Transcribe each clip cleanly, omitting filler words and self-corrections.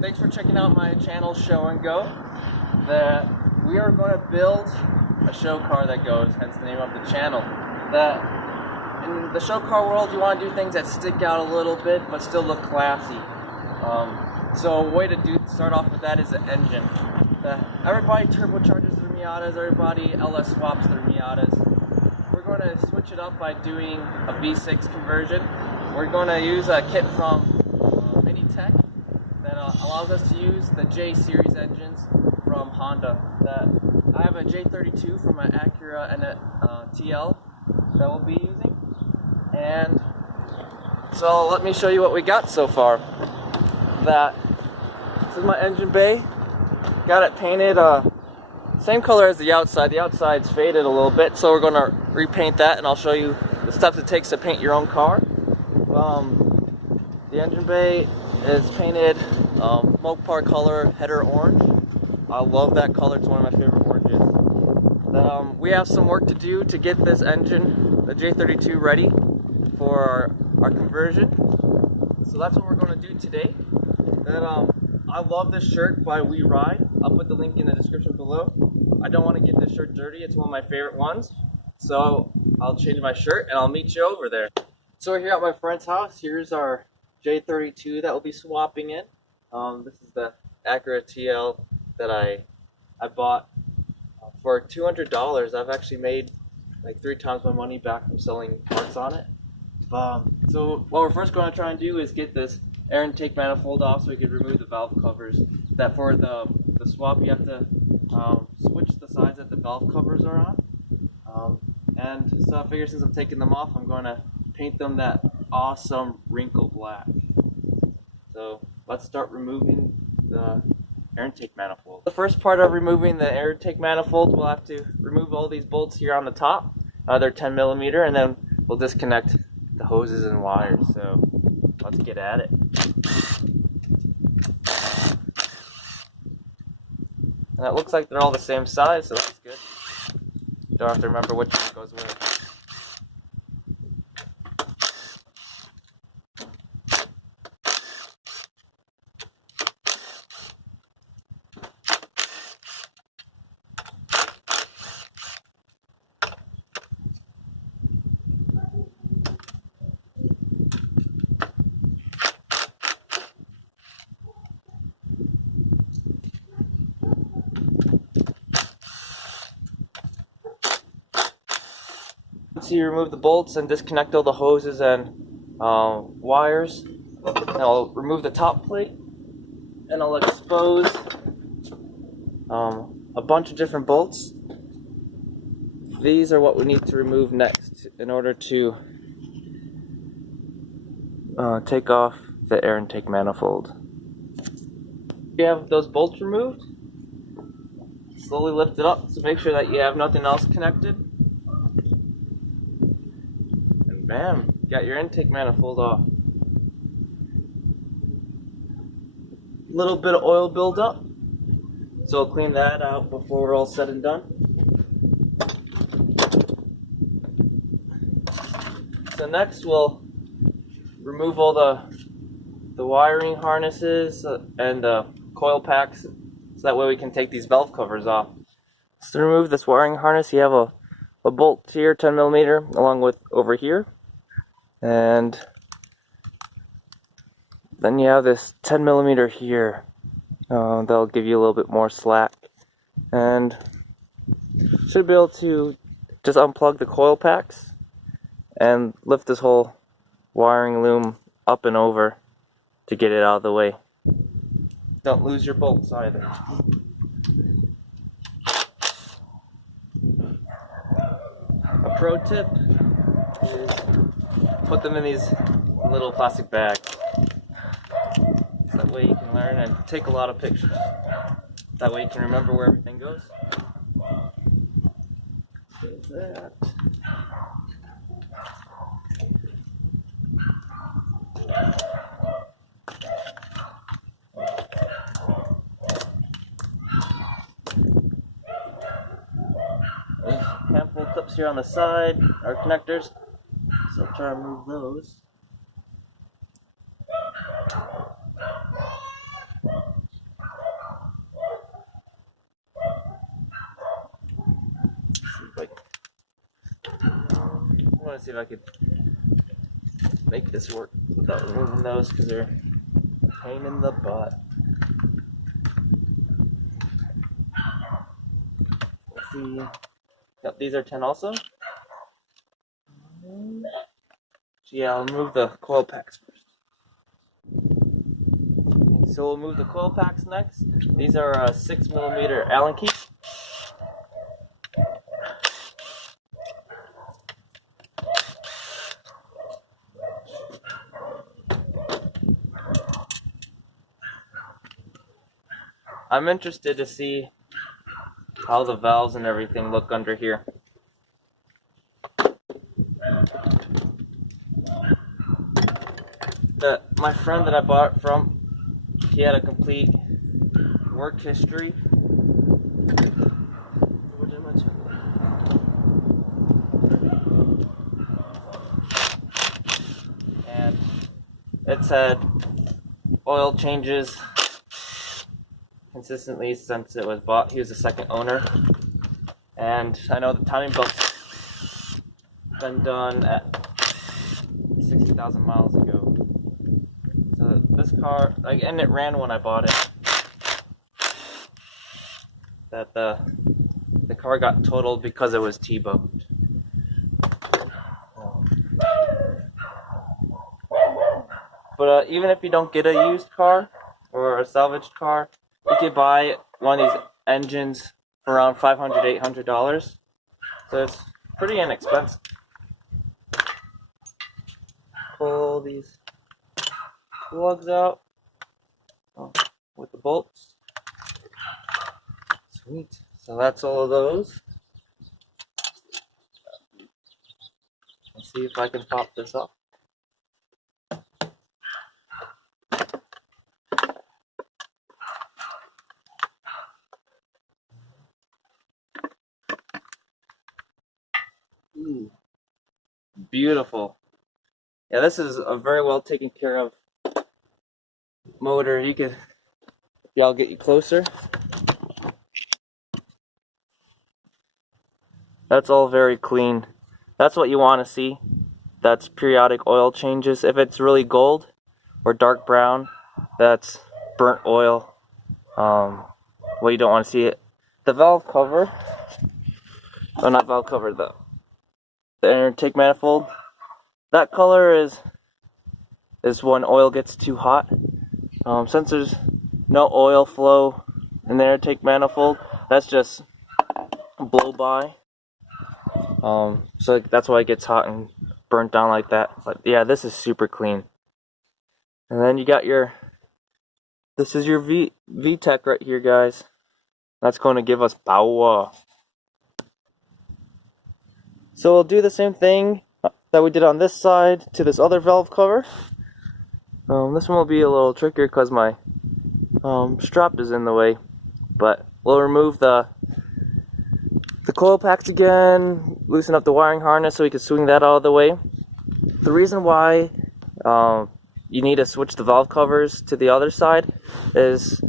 Thanks for checking out my channel Show and Go. That we are going to build a show car that goes, hence the name of the channel. That in the show car world, you want to do things that stick out a little bit but still look classy. So a way to start off with that is the engine. Everybody turbocharges their Miatas, everybody LS swaps their Miatas. We're going to switch it up by doing a V6 conversion. We're going to use a kit from that allows us to use the J series engines from Honda. I have a J32 from an Acura and a TL that we'll be using. And so let me show you what we got so far. This is my engine bay. Got it painted same color as the outside. The outside's faded a little bit, so we're going to repaint that, and I'll show you the steps it takes to paint your own car. The engine bay is painted Mopar color, header orange. I love that color, it's one of my favorite oranges. We have some work to do to get this engine, the J32, ready for our conversion. So that's what we're going to do today. I love this shirt by We Ride. I'll put the link in the description below. I don't want to get this shirt dirty, it's one of my favorite ones. So I'll change my shirt and I'll meet you over there. So we're here at my friend's house. Here's our J32 that we'll be swapping in. This is the Acura TL that I bought for $200. I've actually made like 3 times my money back from selling parts on it. So what we're first going to try and do is get this air intake manifold off so we can remove the valve covers. That for the swap you have to switch the sides that the valve covers are on. And so I figure since I'm taking them off, I'm going to paint them that awesome wrinkle black. So let's start removing the air intake manifold. The first part of removing the air intake manifold, we'll have to remove all these bolts here on the top. They're 10mm, and then we'll disconnect the hoses and wires. So let's get at it. And it looks like they're all the same size, so that's good. Don't have to remember which one goes where. Once you remove the bolts and disconnect all the hoses and wires, I'll remove the top plate and I'll expose a bunch of different bolts. These are what we need to remove next in order to take off the air intake manifold. You have those bolts removed. Slowly lift it up to make sure that you have nothing else connected. Bam, got your intake manifold off. Little bit of oil buildup, so I'll clean that out before we're all said and done. So next we'll remove all the wiring harnesses and the coil packs, so that way we can take these valve covers off. So to remove this wiring harness, you have a bolt here, 10mm, along with over here. And then you have this 10mm here. That'll give you a little bit more slack. And should be able to just unplug the coil packs and lift this whole wiring loom up and over to get it out of the way. Don't lose your bolts either. A pro tip is put them in these little plastic bags. So that way you can learn and take a lot of pictures. That way you can remember where everything goes. There's that. There's a handful of clips here on the side, our connectors. So I'll try to remove those. to see if I could make this work without removing those because they're a pain in the butt. Let's see. Yep, these are 10 also. Yeah, I'll remove the coil packs first. Okay, so we'll move the coil packs next. These are 6mm Allen key. I'm interested to see how the valves and everything look under here. My friend that I bought it from, he had a complete work history. And it's had oil changes consistently since it was bought. He was the second owner. And I know the timing belt's been done at 60,000 miles ago. So this car, and it ran when I bought it. That the car got totaled because it was T-boned. But even if you don't get a used car or a salvaged car, you could buy one of these engines for around $500, $800. So it's pretty inexpensive. Pull these plugs out with the bolts. Sweet. So that's all of those. Let's see if I can pop this off. Ooh, beautiful. Yeah, this is a very well taken care of motor. You could, yeah, I'll get you closer. That's all very clean. That's what you want to see. That's periodic oil changes. If it's really gold or dark brown, that's burnt oil. Well, you don't want to see it. The valve cover, oh, not valve cover, the intake manifold. That color is when oil gets too hot. Since there's no oil flow in the intake manifold, that's just blow by. So that's why it gets hot and burnt down like that. But yeah, this is super clean. And then you got this is your VTEC right here, guys. That's going to give us power. So we'll do the same thing that we did on this side to this other valve cover. This one will be a little trickier because my strap is in the way, but we'll remove the coil packs again, loosen up the wiring harness so we can swing that out of the way. The reason why you need to switch the valve covers to the other side is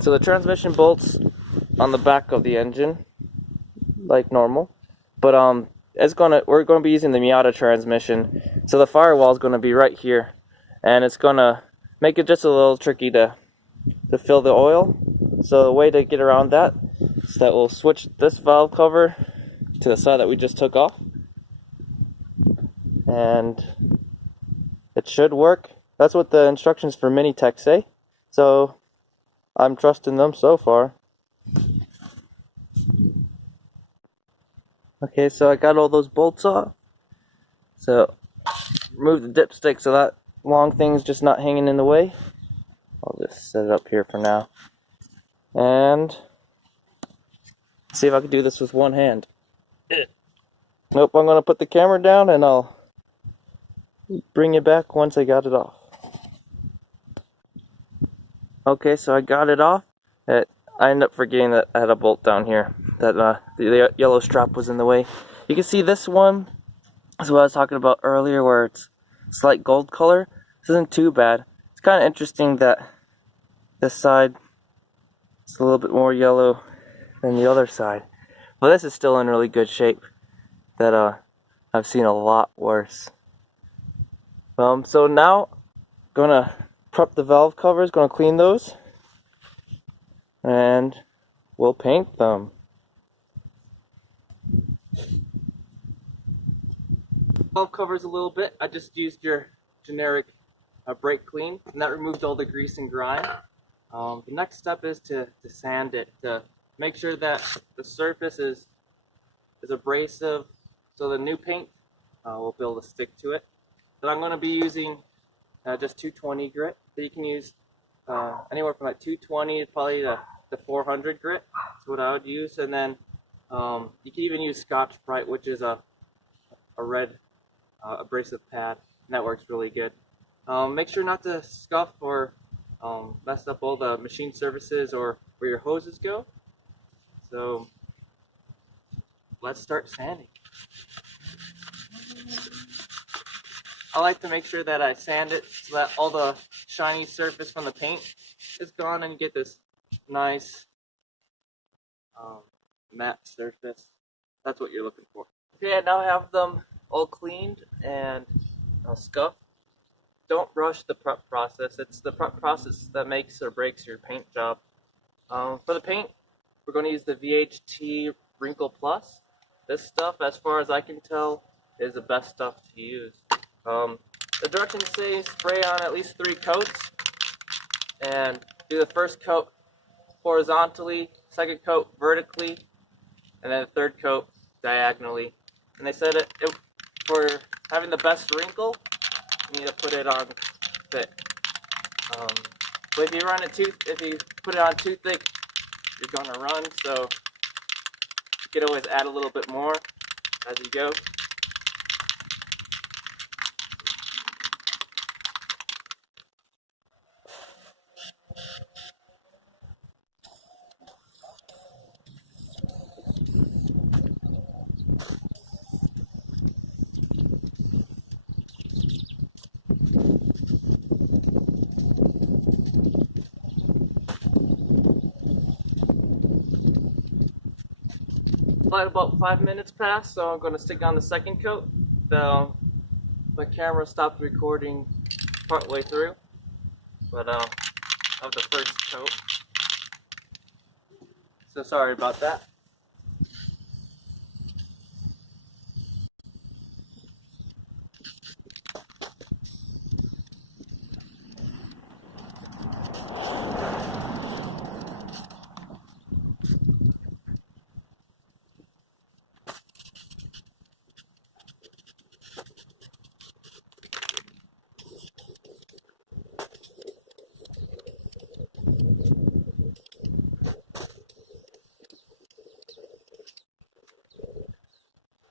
so the transmission bolts on the back of the engine like normal, but we're gonna be using the Miata transmission, so the firewall is gonna be right here, and it's gonna make it just a little tricky to fill the oil. So the way to get around that is that we'll switch this valve cover to the side that we just took off, and it should work. That's what the instructions for Minitech say, so I'm trusting them so far. Okay, so I got all those bolts off. So remove the dipstick so that long thing's just not hanging in the way. I'll just set it up here for now. And see if I can do this with one hand. Nope, I'm going to put the camera down and I'll bring it back once I got it off. Okay, so I got it off. I ended up forgetting that I had a bolt down here. That the yellow strap was in the way. You can see this one is what I was talking about earlier, where it's slight gold color. This isn't too bad. It's kind of interesting that this side is a little bit more yellow than the other side. But this is still in really good shape. That I've seen a lot worse. So now, gonna prep the valve covers, gonna clean those, and we'll paint them. Valve covers a little bit. I just used your generic brake clean, and that removed all the grease and grime. The next step is to sand it, to make sure that the surface is abrasive, so the new paint will be able to stick to it. Then I'm going to be using just 220 grit. So you can use anywhere from like 220 to probably to 400 grit. That's what I would use. And then you can even use Scotch-Brite, which is a red abrasive pad, and that works really good. Make sure not to scuff or mess up all the machine surfaces or where your hoses go. So let's start sanding. I like to make sure that I sand it so that all the shiny surface from the paint is gone and you get this nice matte surface. That's what you're looking for. Okay, now I have them all cleaned and scuffed. Don't rush the prep process. It's the prep process that makes or breaks your paint job. For the paint, we're going to use the VHT Wrinkle Plus. This stuff, as far as I can tell, is the best stuff to use. The directions say spray on at least 3 coats, and do the first coat horizontally, second coat vertically, and then the third coat diagonally. And they said for having the best wrinkle, you need to put it on thick. But if you put it on too thick, you're gonna run. So you can always add a little bit more as you go. About 5 minutes passed, so I'm going to stick on the second coat. My camera stopped recording partway through, but of the first coat. So sorry about that.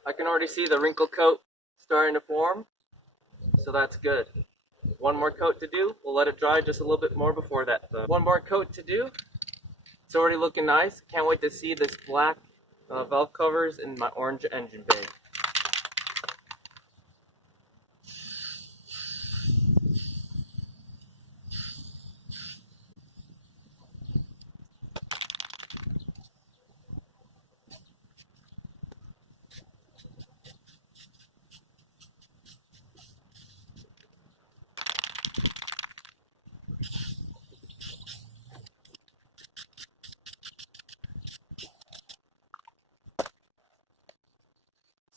I can already see the wrinkle coat starting to form, so that's good. One more coat to do. We'll let it dry just a little bit more before that. One more coat to do. It's already looking nice. Can't wait to see this black valve covers in my orange engine bay.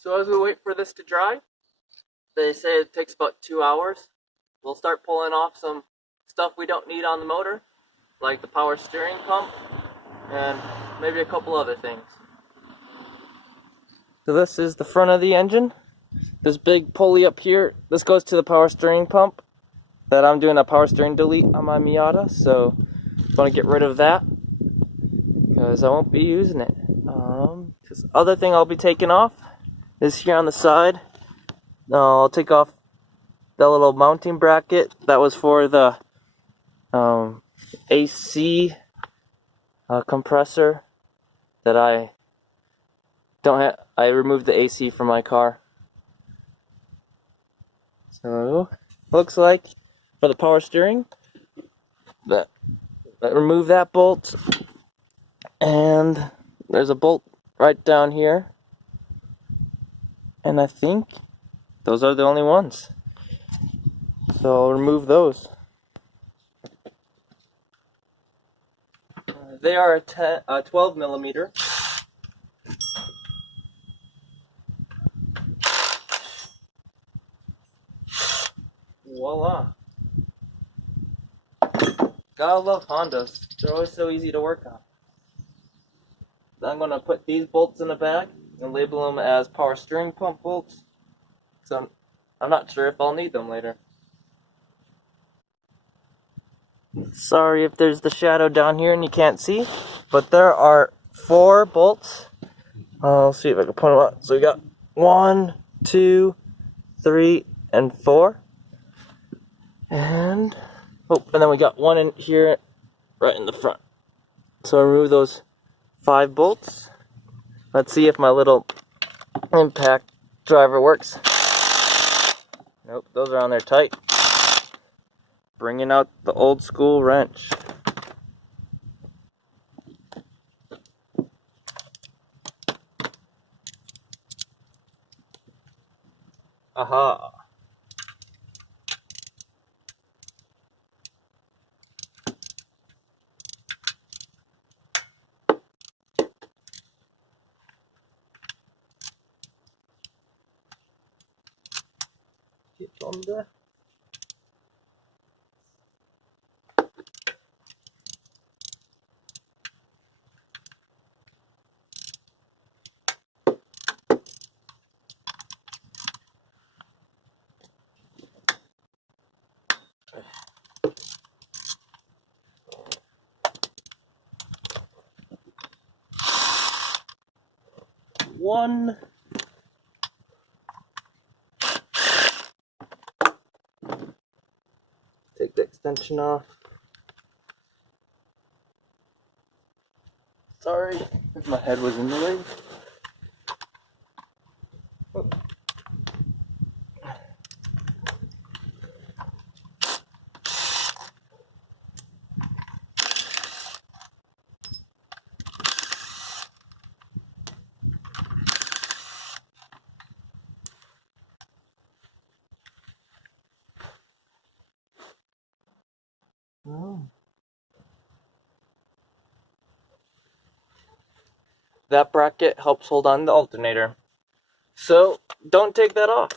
So as we wait for this to dry, they say it takes about 2 hours. We'll start pulling off some stuff we don't need on the motor, like the power steering pump, and maybe a couple other things. So this is the front of the engine. This big pulley up here, this goes to the power steering pump that I'm doing a power steering delete on my Miata, so I'm going to get rid of that because I won't be using it. This other thing I'll be taking off is here on the side. I'll take off that little mounting bracket that was for the AC compressor that I don't have. I removed the AC from my car. So looks like for the power steering, that remove that bolt, and there's a bolt right down here, And I think those are the only ones. So I'll remove those. They are a 12 millimeter. Voila. Gotta love Hondas. They're always so easy to work on. I'm going to put these bolts in a bag and label them as power steering pump bolts. So I'm not sure if I'll need them later. Sorry if there's the shadow down here and you can't see, but there are 4 bolts. I'll see if I can put them up. So we got 1, 2, 3, and 4. And then we got one in here right in the front. So I remove those 5 bolts. Let's see if my little impact driver works. Nope, those are on there tight. Bringing out the old school wrench. Aha. Get on there. One. Take the extension off. Sorry if my head was in the way. Oh. That bracket helps hold on the alternator. So don't take that off.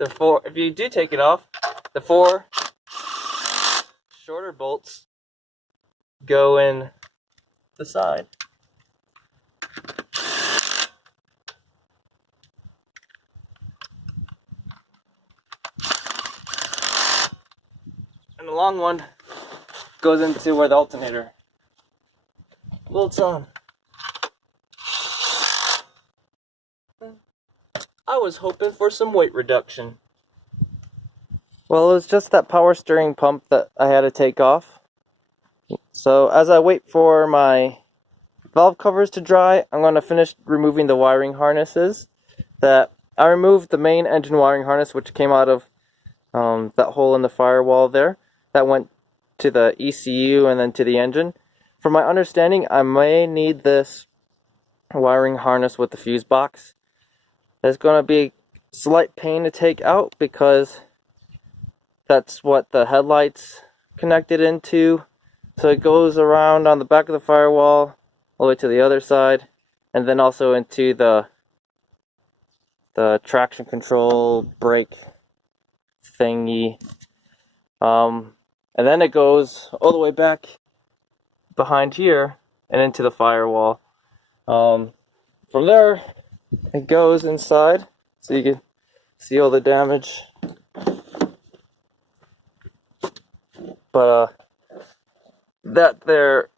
Therefore, if you do take it off, the 4 shorter bolts go in the side. And the long one goes into where the alternator bolts on. I was hoping for some weight reduction. Well, it was just that power steering pump that I had to take off. So as I wait for my valve covers to dry, I'm going to finish removing the wiring harnesses. I removed the main engine wiring harness, which came out of that hole in the firewall there. That went to the ECU and then to the engine. From my understanding, I may need this wiring harness with the fuse box. It's going to be a slight pain to take out because that's what the headlights connected into. So it goes around on the back of the firewall all the way to the other side, and then also into the traction control brake thingy. And then it goes all the way back behind here and into the firewall. From there, it goes inside, so you can see all the damage. But that there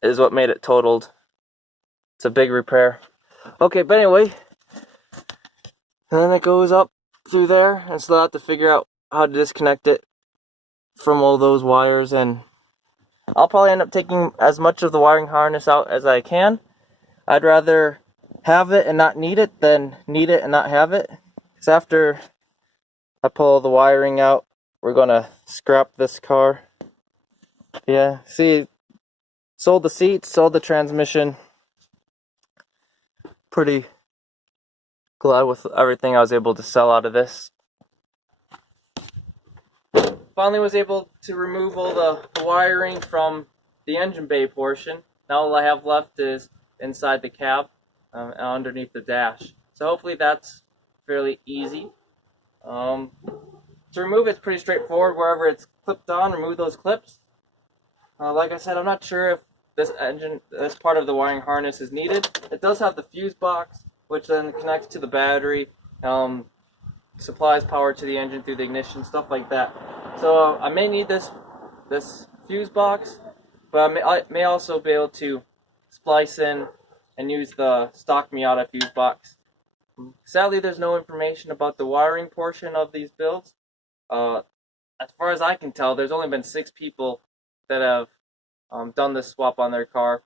is what made it totaled. It's a big repair. Okay, but anyway, and then it goes up through there, and so I have to figure out how to disconnect it from all those wires, and I'll probably end up taking as much of the wiring harness out as I can. I'd rather have it and not need it than need it and not have it. Because after I pull the wiring out, we're gonna scrap this car. Yeah, see, Sold the seats, sold the transmission. Pretty glad with everything I was able to sell out of this. Finally was able to remove all the wiring from the engine bay portion. Now all I have left is inside the cab and underneath the dash. So hopefully that's fairly easy. To remove it's pretty straightforward. Wherever it's clipped on, remove those clips. Like I said, I'm not sure if this part of the wiring harness is needed. It does have the fuse box, which then connects to the battery, supplies power to the engine through the ignition, stuff like that. So I may need this fuse box, but I may also be able to splice in and use the stock Miata fuse box. Sadly, there's no information about the wiring portion of these builds. As far as I can tell, there's only been 6 people that have done this swap on their car.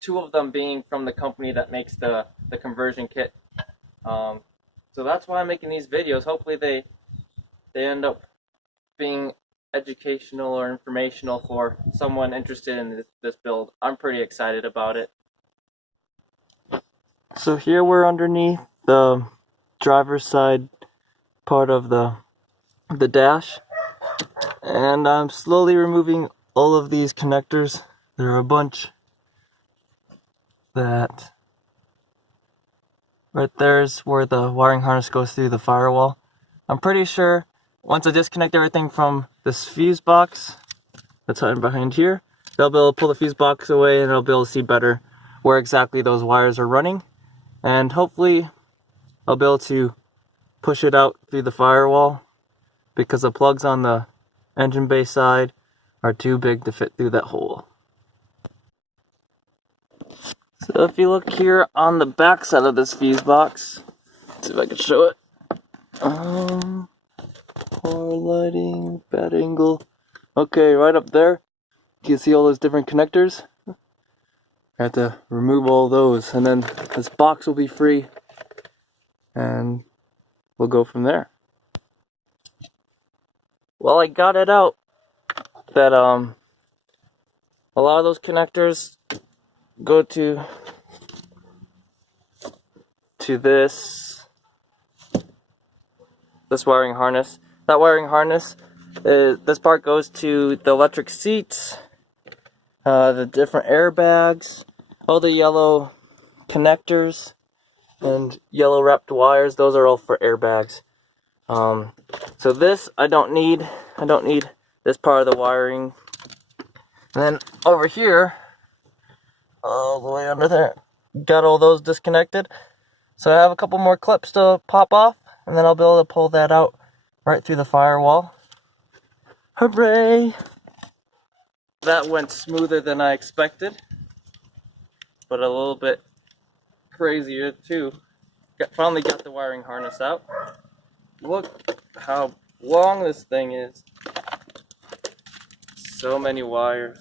2 of them being from the company that makes the conversion kit. So that's why I'm making these videos. Hopefully they end up being educational or informational for someone interested in this build. I'm pretty excited about it. So here we're underneath the driver's side part of the dash, and I'm slowly removing all of these connectors. There are a bunch that right there's where the wiring harness goes through the firewall. I'm pretty sure once I disconnect everything from this fuse box that's hiding behind here, they'll be able to pull the fuse box away and I'll be able to see better where exactly those wires are running. And hopefully I'll be able to push it out through the firewall because the plugs on the engine bay side are too big to fit through that hole. So if you look here on the back side of this fuse box, let's see if I can show it. Poor lighting, bad angle. Okay, right up there, you can see all those different connectors. I have to remove all those, and then this box will be free, and we'll go from there. Well, I got it out that a lot of those connectors go to this wiring harness. That wiring harness, this part goes to the electric seats, the different airbags, all the yellow connectors and yellow wrapped wires. Those are all for airbags. So this I don't need this part of the wiring. And then over here, all the way under there, got all those disconnected. So I have a couple more clips to pop off, and then I'll be able to pull that out right through the firewall. Hooray! That went smoother than I expected, but a little bit crazier too. Finally got the wiring harness out. Look how long this thing is. So many wires.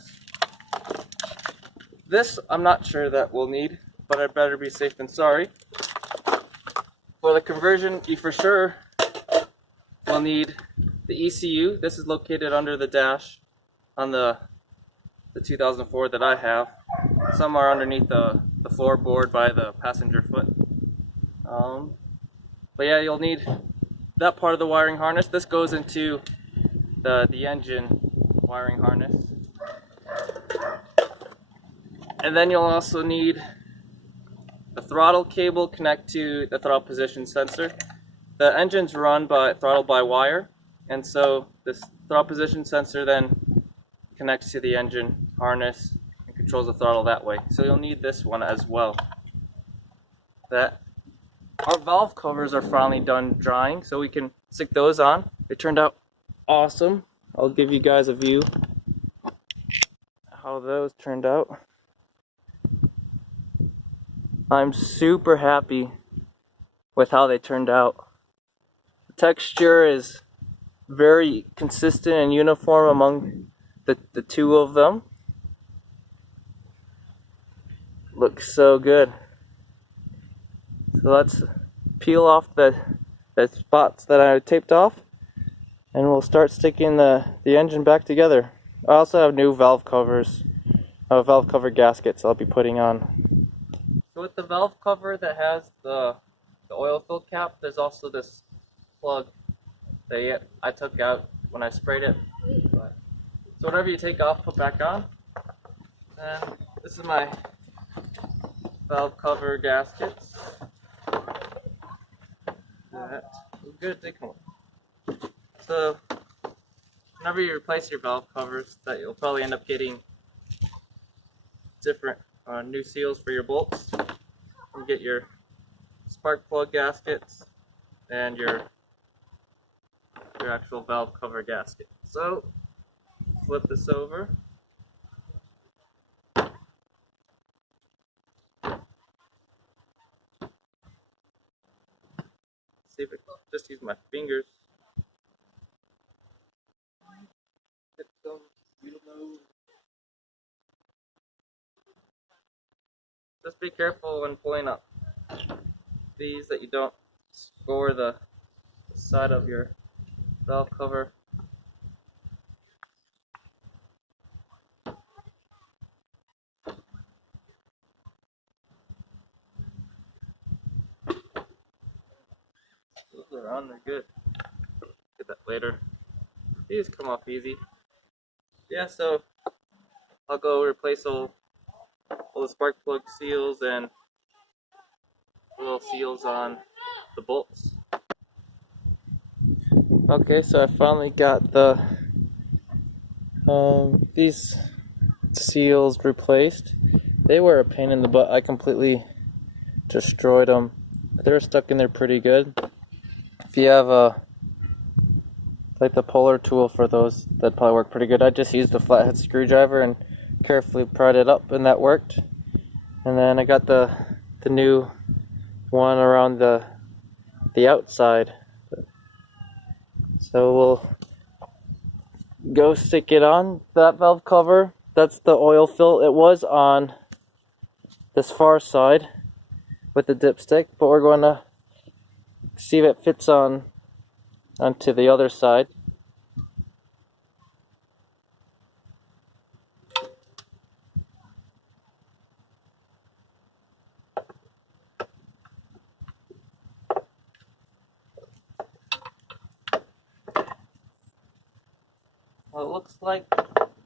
This I'm not sure that we'll need, but I'd better be safe than sorry. For the conversion, you for sure will need the ECU. This is located under the dash on the 2004 that I have. Some are underneath the floorboard by the passenger foot. But yeah, you'll need that part of the wiring harness. This goes into the engine wiring harness. And then you'll also need the throttle cable connect to the throttle position sensor. The engine's run by throttle by wire, and so this throttle position sensor then connects to the engine harness and controls the throttle that way. So you'll need this one as well. Our valve covers are finally done drying, so we can stick those on. They turned out awesome. I'll give you guys a view how those turned out. I'm super happy with how they turned out. The texture is very consistent and uniform among the two of them. Looks so good. So let's peel off the spots that I taped off, and we'll start sticking the engine back together. I also have new valve covers valve cover gaskets I'll be putting on. So with the valve cover that has the oil filled cap, there's also this plug that I took out when I sprayed it. So whatever you take off, put back on. And this is my valve cover gaskets. Good, they come up. So whenever you replace your valve covers, that you'll probably end up getting different new seals for your bolts. You get your spark plug gaskets and your actual valve cover gasket. So flip this over. See if it just use my fingers. Get some wheel nose. Just be careful when pulling up these that you don't score the side of your valve cover. Those are on, they're good. Get that later. These come off easy. Yeah, so I'll go replace all the spark plug seals and little seals on the bolts. Okay, so I finally got the these seals replaced. They were a pain in the butt. I completely destroyed them. They're stuck in there pretty good. If you have like the polar tool for those, that'd probably work pretty good. I just used the flathead screwdriver and carefully pried it up, and that worked. And then I got the new one around the outside. So we'll go stick it on that valve cover. That's the oil fill. It was on this far side with the dipstick, but we're going to see if it fits onto the other side. Well, it looks like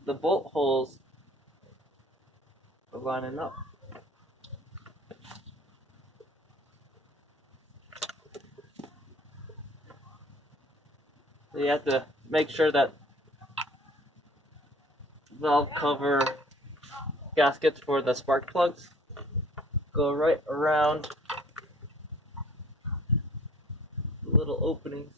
the bolt holes are lining up. So you have to make sure that valve cover gaskets for the spark plugs go right around the little openings.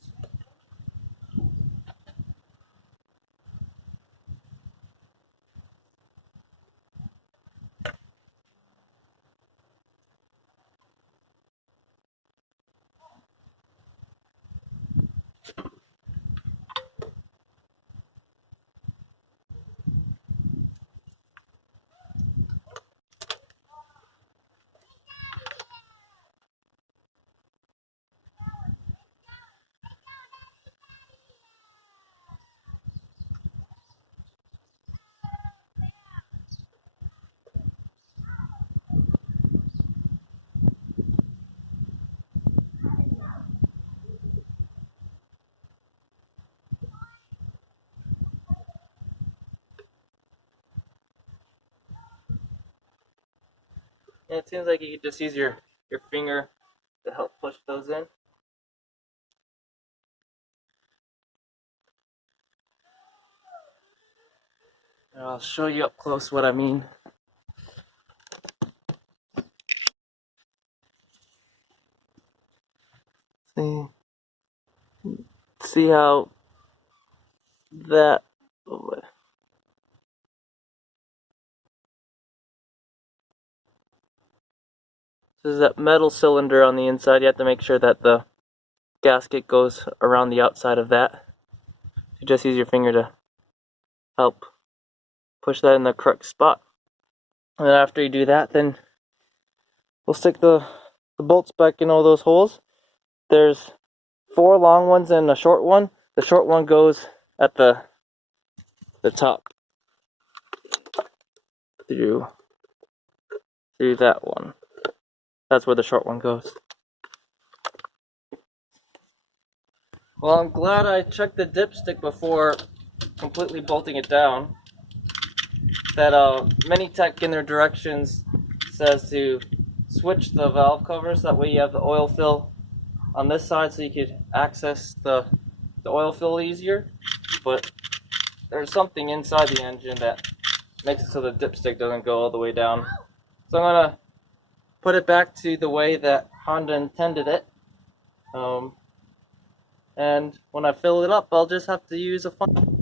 And it seems like you could just use your finger to help push those in. And I'll show you up close what I mean. See how that this is that metal cylinder on the inside. You have to make sure that the gasket goes around the outside of that. You just use your finger to help push that in the correct spot. And then after you do that, then we'll stick the bolts back in all those holes. There's 4 long ones and a short one. The short one goes at the top. through that one. That's where the short one goes. Well, I'm glad I checked the dipstick before completely bolting it down. That many tech in their directions says to switch the valve covers, that way you have the oil fill on this side so you could access the oil fill easier. But there's something inside the engine that makes it so the dipstick doesn't go all the way down. So I'm going to put it back to the way that Honda intended it. And when I fill it up, I'll just have to use a funnel.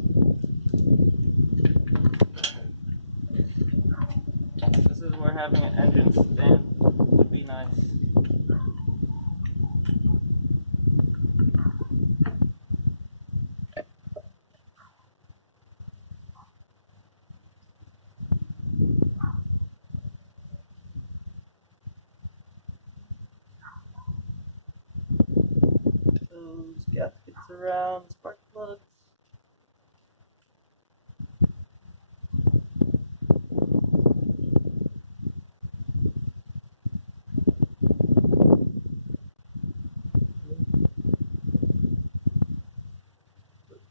This is where having an engine stand would be nice. Those gaskets around, spark plugs.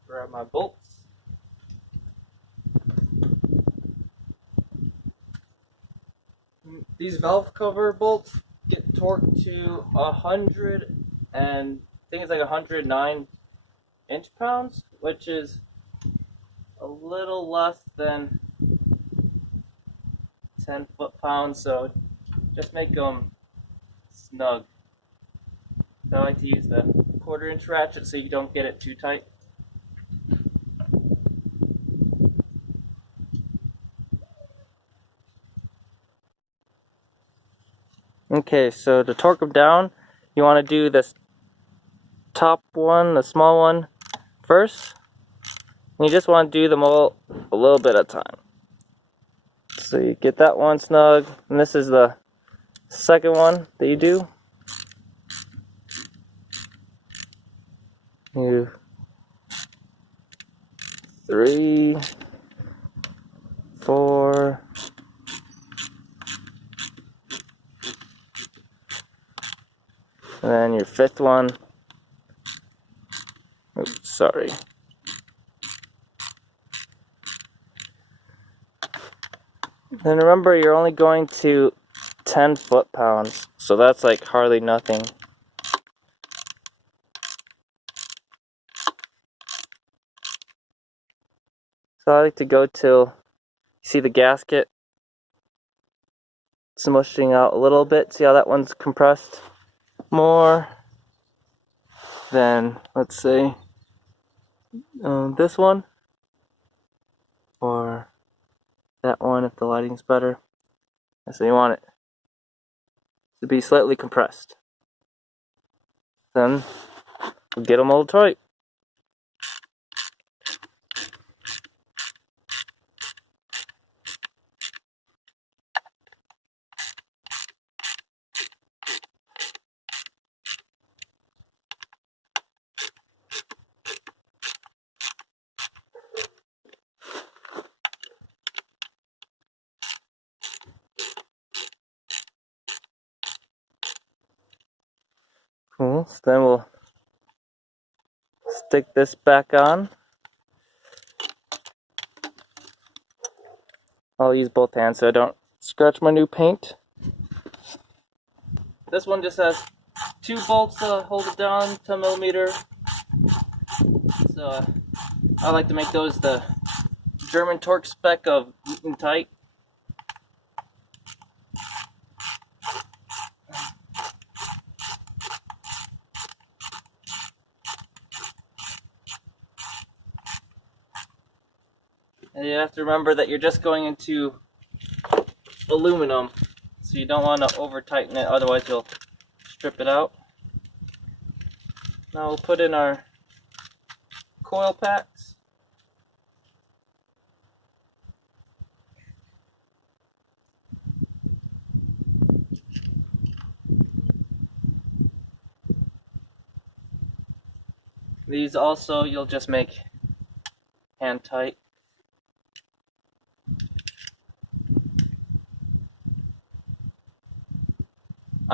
Grab my bolts. These valve cover bolts get torqued to 100 and I think it's like 109 inch-pounds, which is a little less than 10 foot-pounds, so just make them snug. So I like to use the 1/4 inch ratchet so you don't get it too tight. Okay, so to torque them down, you want to do this top one, the small one, first. And you just want to do them all a little bit at a time. So you get that one snug, and this is the second one that you do. You 3, 4, and then your fifth one. Oops, sorry. And remember, you're only going to 10 foot-pounds, so that's like hardly nothing. So I like to go till you see the gasket smushing out a little bit. See how that one's compressed more than, let's say, this one, or that one if the lighting's better. So you want it to be slightly compressed. Then we'll get them all tight. Cool, so then we'll stick this back on. I'll use both hands so I don't scratch my new paint. This one just has 2 bolts to hold it down, 10mm. So I like to make those the German torque spec of neat and tight. And you have to remember that you're just going into aluminum, so you don't want to over tighten it, otherwise you'll strip it out. Now we'll put in our coil packs. These also you'll just make hand tight.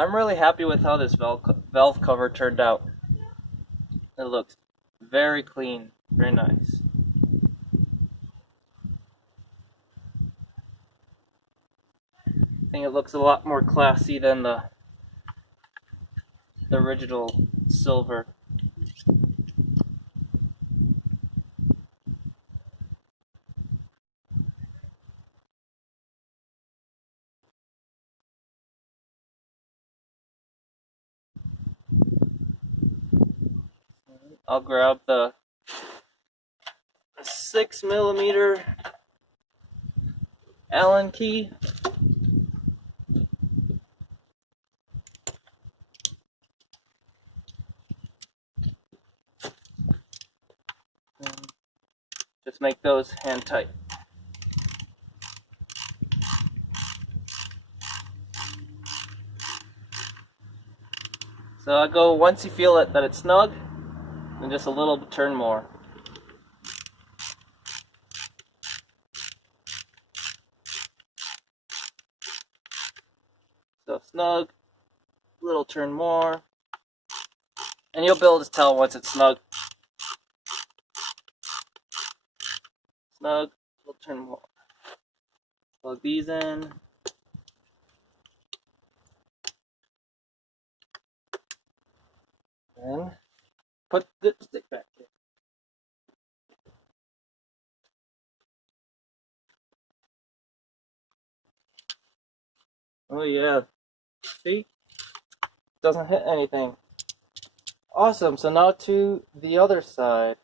I'm really happy with how this valve cover turned out. It looks very clean, very nice. I think it looks a lot more classy than the original silver. I'll grab the 6mm Allen key. Just make those hand tight. So I go, once you feel it that it's snug, then just a little turn more. So snug, little turn more, and you'll be able to tell once it's snug. Snug, little turn more. Plug these in. And put the stick back in. Oh yeah, see? Doesn't hit anything. Awesome, so now to the other side.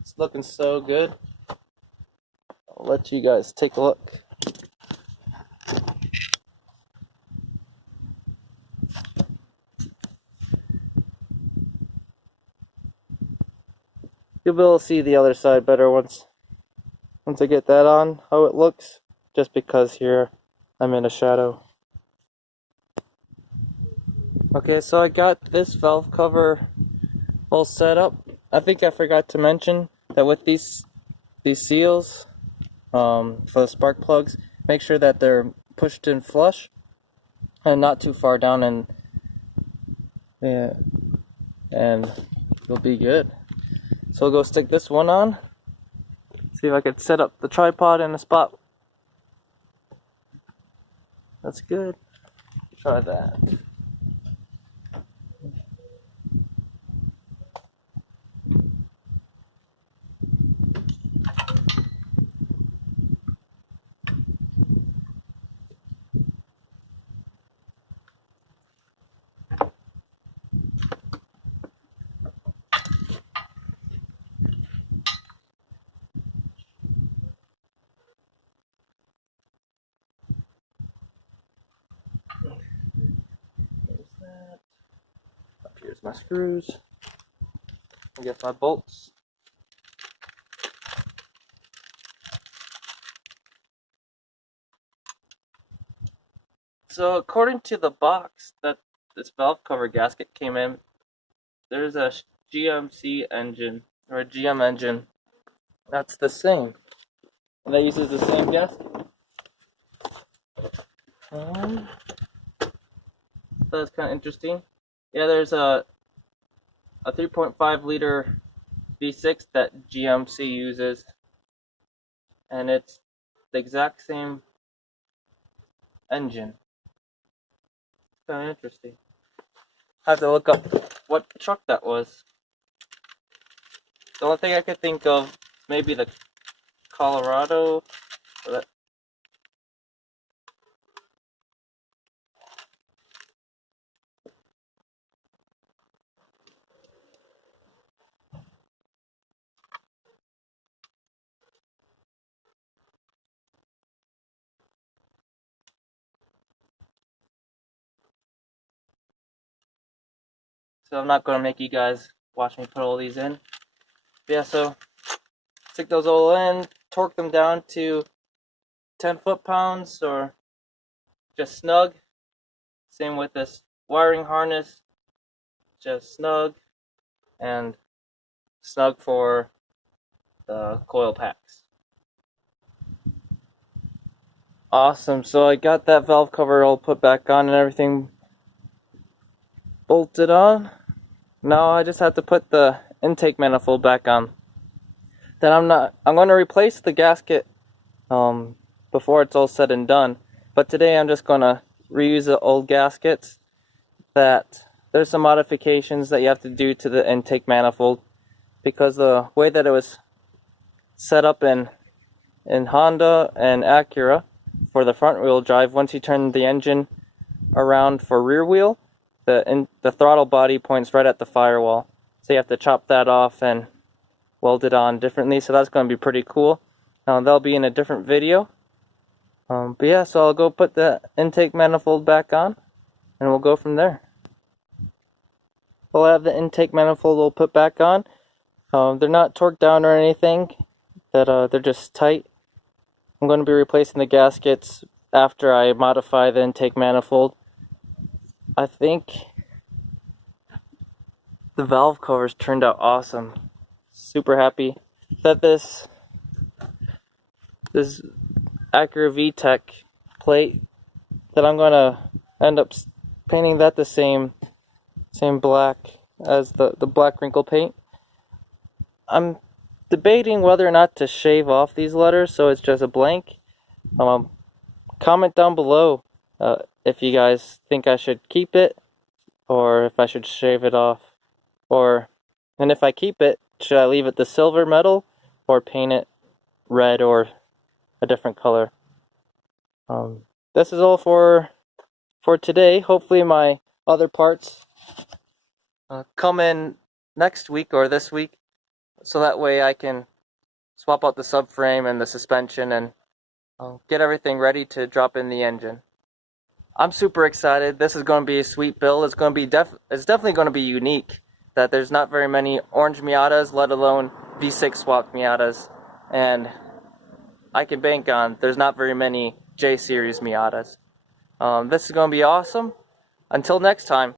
It's looking so good. I'll let you guys take a look. You'll be able to see the other side better once I get that on, how it looks, just because here I'm in a shadow. Okay, so I got this valve cover all set up. I think I forgot to mention that with these seals for the spark plugs, make sure that they're pushed in flush and not too far down, and you'll be good. So I'll go stick this one on. See if I could set up the tripod in a spot. That's good. Try that. There's that. Up here's my screws. I guess my bolts. So according to the box that this valve cover gasket came in, there's a GMC engine, or a GM engine, that's the same. And that uses the same gasket. That's kind of interesting. Yeah, there's a 3.5 liter V6 that GMC uses, and it's the exact same engine. Kind of interesting. I have to look up what truck that was. The only thing I could think of is maybe the Colorado. So I'm not going to make you guys watch me put all these in. But yeah, so stick those all in, torque them down to 10 foot-pounds or just snug. Same with this wiring harness, just snug, and snug for the coil packs. Awesome, so I got that valve cover all put back on and everything. bolted on. Now I just have to put the intake manifold back on. Then I'm going to replace the gasket before it's all said and done. But today I'm just going to reuse the old gaskets. That there's some modifications that you have to do to the intake manifold, because the way that it was set up in Honda and Acura for the front wheel drive, once you turn the engine around for rear wheel, the throttle body points right at the firewall. So you have to chop that off and weld it on differently. So that's going to be pretty cool. That'll be in a different video. But yeah, so I'll go put the intake manifold back on and we'll go from there. We'll have the intake manifold we'll put back on. They're not torqued down or anything. They're just tight. I'm going to be replacing the gaskets after I modify the intake manifold. I think the valve covers turned out awesome. Super happy that this Acura VTEC plate, that I'm going to end up painting that the same black as the black wrinkle paint. I'm debating whether or not to shave off these letters so it's just a blank. Comment down below if you guys think I should keep it or if I should shave it off, and if I keep it, should I leave it the silver metal or paint it red or a different color. This is all for today. Hopefully my other parts come in next week or this week, so that way I can swap out the subframe and the suspension and get everything ready to drop in the engine. I'm super excited. This is going to be a sweet build. It's going to be it's definitely going to be unique. That there's not very many orange Miatas, let alone V6 swapped Miatas, and I can bank on there's not very many J series Miatas. This is going to be awesome. Until next time.